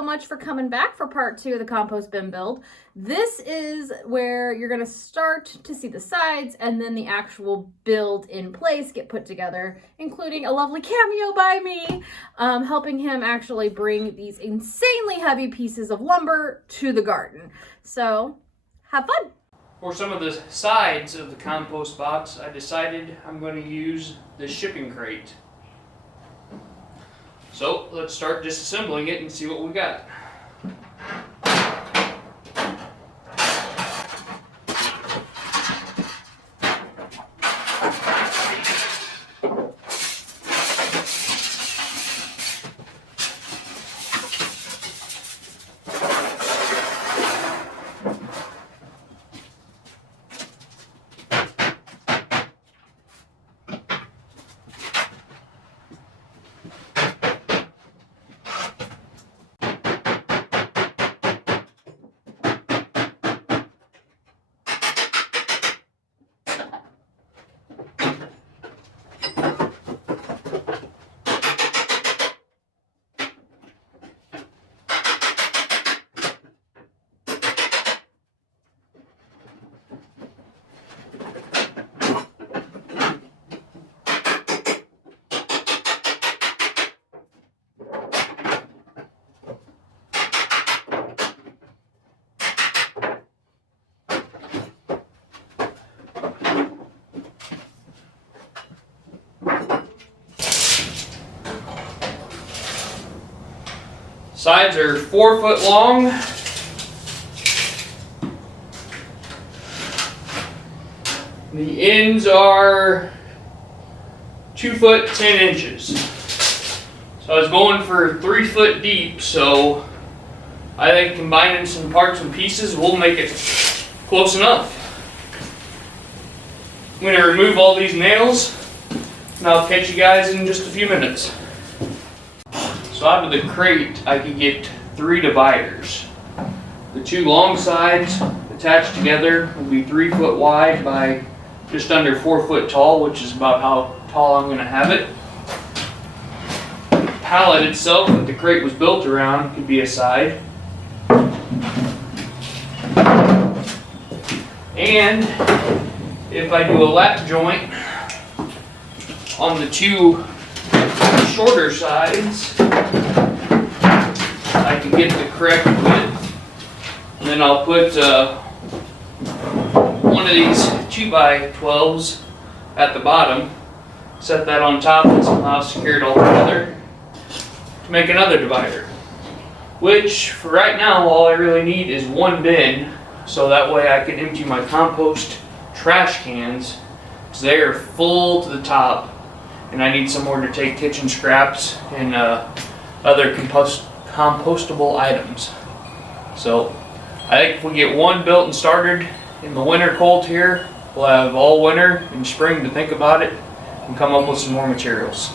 so much for coming back for part 2 of the compost bin build. This is where you're going to start to see the sides and then the actual build in place get put together, including a lovely cameo by me, helping him actually bring these insanely heavy pieces of lumber to the garden. So, have fun! For some of the sides of the compost box, I decided I'm going to use the shipping crate. So let's start disassembling it and see what we got. Sides are 4 foot long. The ends are 2 foot 10 inches. So I was going for 3 foot deep, so I think combining some parts and pieces will make it close enough. I'm going to remove all these nails and I'll catch you guys in just a few minutes. So out of the crate, I could get 3 dividers. The 2 long sides attached together will be 3 foot wide by just under 4 foot tall, which is about how tall I'm going to have it. The pallet itself that the crate was built around could be a side. And if I do a lap joint on the 2 shorter sides, I can get the correct width, and then I'll put one of these 2x12s at the bottom, set that on top, and somehow secure it all together to make another divider. Which, for right now, all I really need is 1 bin, so that way I can empty my compost trash cans, because they are full to the top. And I need somewhere to take kitchen scraps and other compostable items. So I think if we get 1 built and started in the winter cold here, we'll have all winter and spring to think about it and come up with some more materials.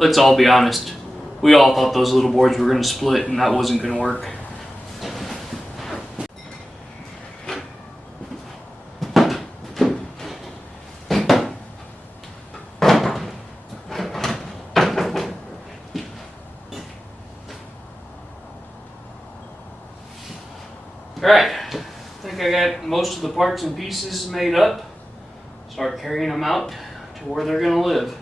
let's all be honest. We all thought those little boards were going to split and that wasn't going to work. Alright, I think I got most of the parts and pieces made up. Start carrying them out to where they're going to live.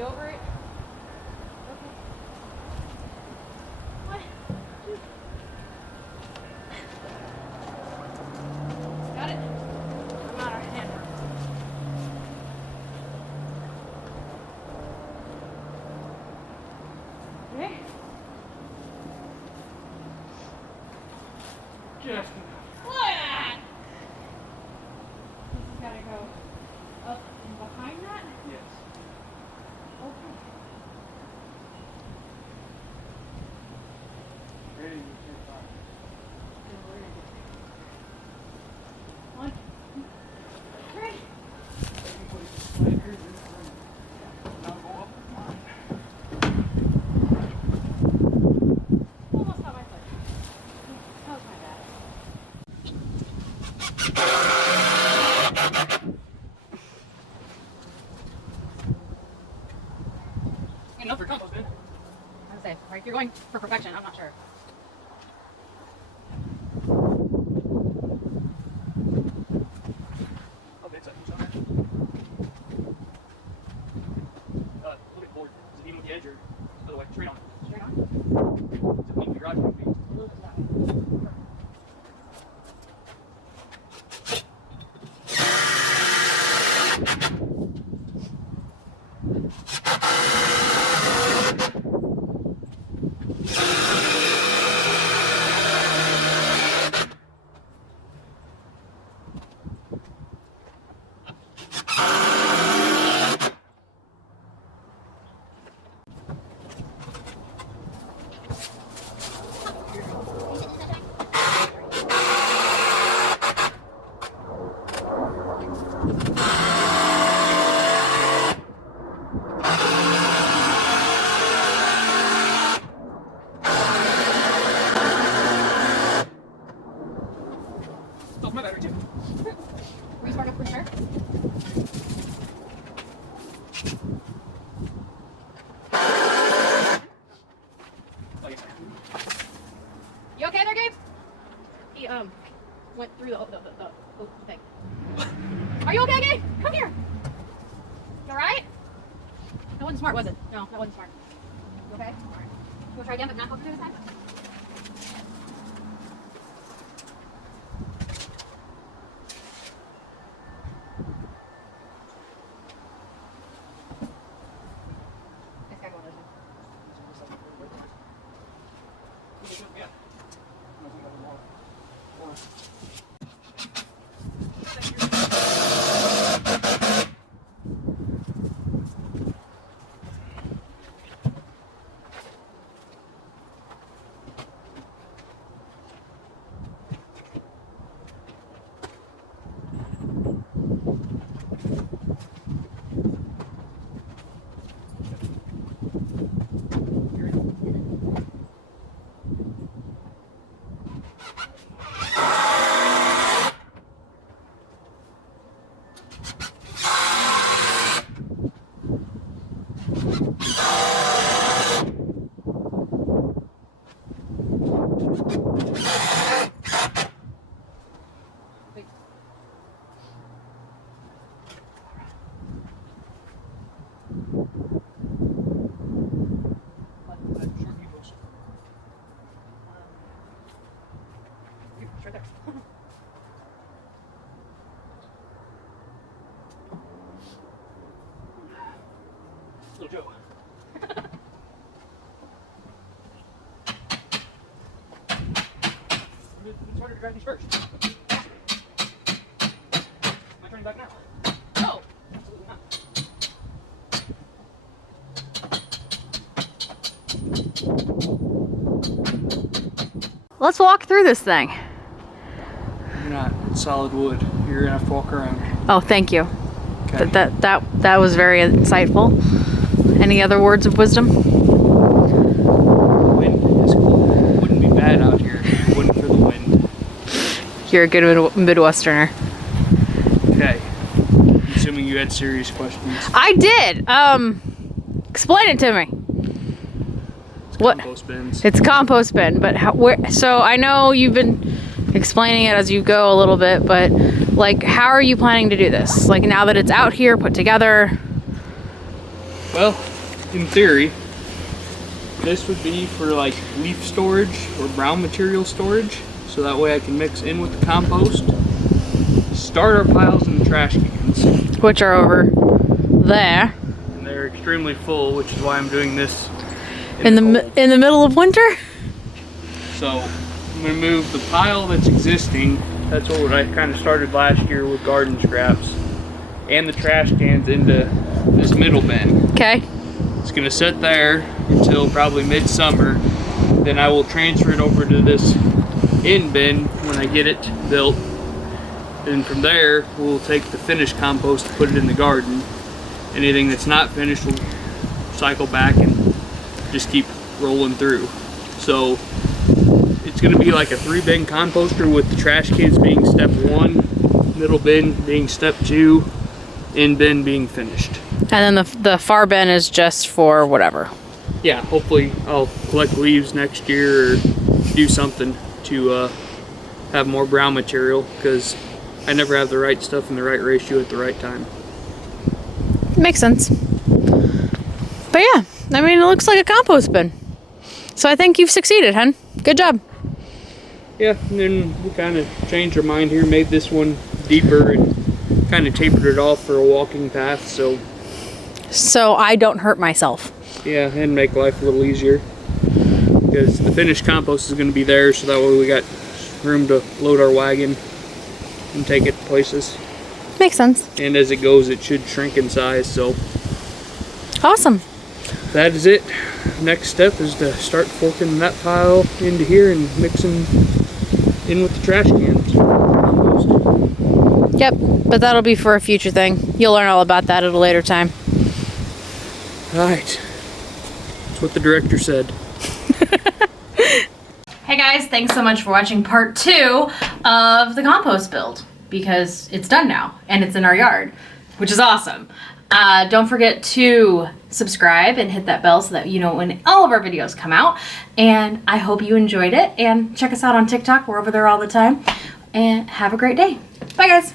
Over it. Okay. One, two. Got it? I'm out of hand. Okay. Just What? This has got to go up and behind that? yes. Okay. Ready? One, two, three. Almost got my foot. That was my bad. Enough for compost, man. I would say, right, if you're going for perfection, I'm not sure. Oh, it's a look at the board. Is it even with the edge or the other way? Straight on. Straight on? Is it leaning to your garage? A little bit that way. Off my battery too. Restart up for sure. Oh, yes. You okay there, Gabe? He went through the thing. Are you okay, Gabe? Come here. You alright? That wasn't smart, was it? No, that wasn't smart. You okay? Alright. You wanna try again, but not closer to this time? This guy going this way. Yeah. grab these first. Am I turning back now? No, absolutely not. Let's walk through this thing. You're not. It's solid wood. You're gonna have to walk around. Oh, thank you. Okay. That was very insightful. Any other words of wisdom? Wind is cool. It wouldn't be bad out here if it wasn't for the wind. You're a good Midwesterner. Okay. I'm assuming you had serious questions. I did. Explain it to me. It's What? compost bins. It's a compost bin, but so I know you've been explaining it as you go a little bit, but like, how are you planning to do this? Like, now that it's out here, put together? Well, in theory, this would be for like leaf storage or brown material storage, so that way I can mix in with the compost, start our piles in the trash cans. Which are over there. And they're extremely full, which is why I'm doing this In the middle of winter? So I'm gonna move the pile that's existing. That's what I kind of started last year with garden scraps, and the trash cans into this middle bin. Okay. It's gonna sit there until probably midsummer. Then I will transfer it over to this in bin when I get it built. And from there, we'll take the finished compost and put it in the garden. Anything that's not finished, we'll cycle back and just keep rolling through. So it's gonna be like a 3-bin composter, with the trash cans being step 1, middle bin being step 2, in bin being finished. And then the far bin is just for whatever. Yeah, hopefully I'll collect leaves next year or do something to have more brown material, because I never have the right stuff in the right ratio at the right time. Makes sense. But yeah, I mean, it looks like a compost bin. So I think you've succeeded, hun. Good job. Yeah, and then we kind of changed our mind here, made this one deeper and kind of tapered it off for a walking path, so I don't hurt myself. yeah, and make life a little easier, because the finished compost is going to be there, so that way we got room to load our wagon and take it places. Makes sense. And as it goes, it should shrink in size, so Awesome. that is it. Next step is to start forking that pile into here and mixing in with the trash cans. Yep, but that'll be for a future thing. You'll learn all about that at a later time. Alright. That's what the director said. Hey guys, thanks so much for watching part 2 of the compost build, because it's done now and it's in our yard, which is awesome. Don't forget to subscribe and hit that bell so that you know when all of our videos come out. And I hope you enjoyed it, and check us out on TikTok. We're over there all the time. And have a great day. Bye guys.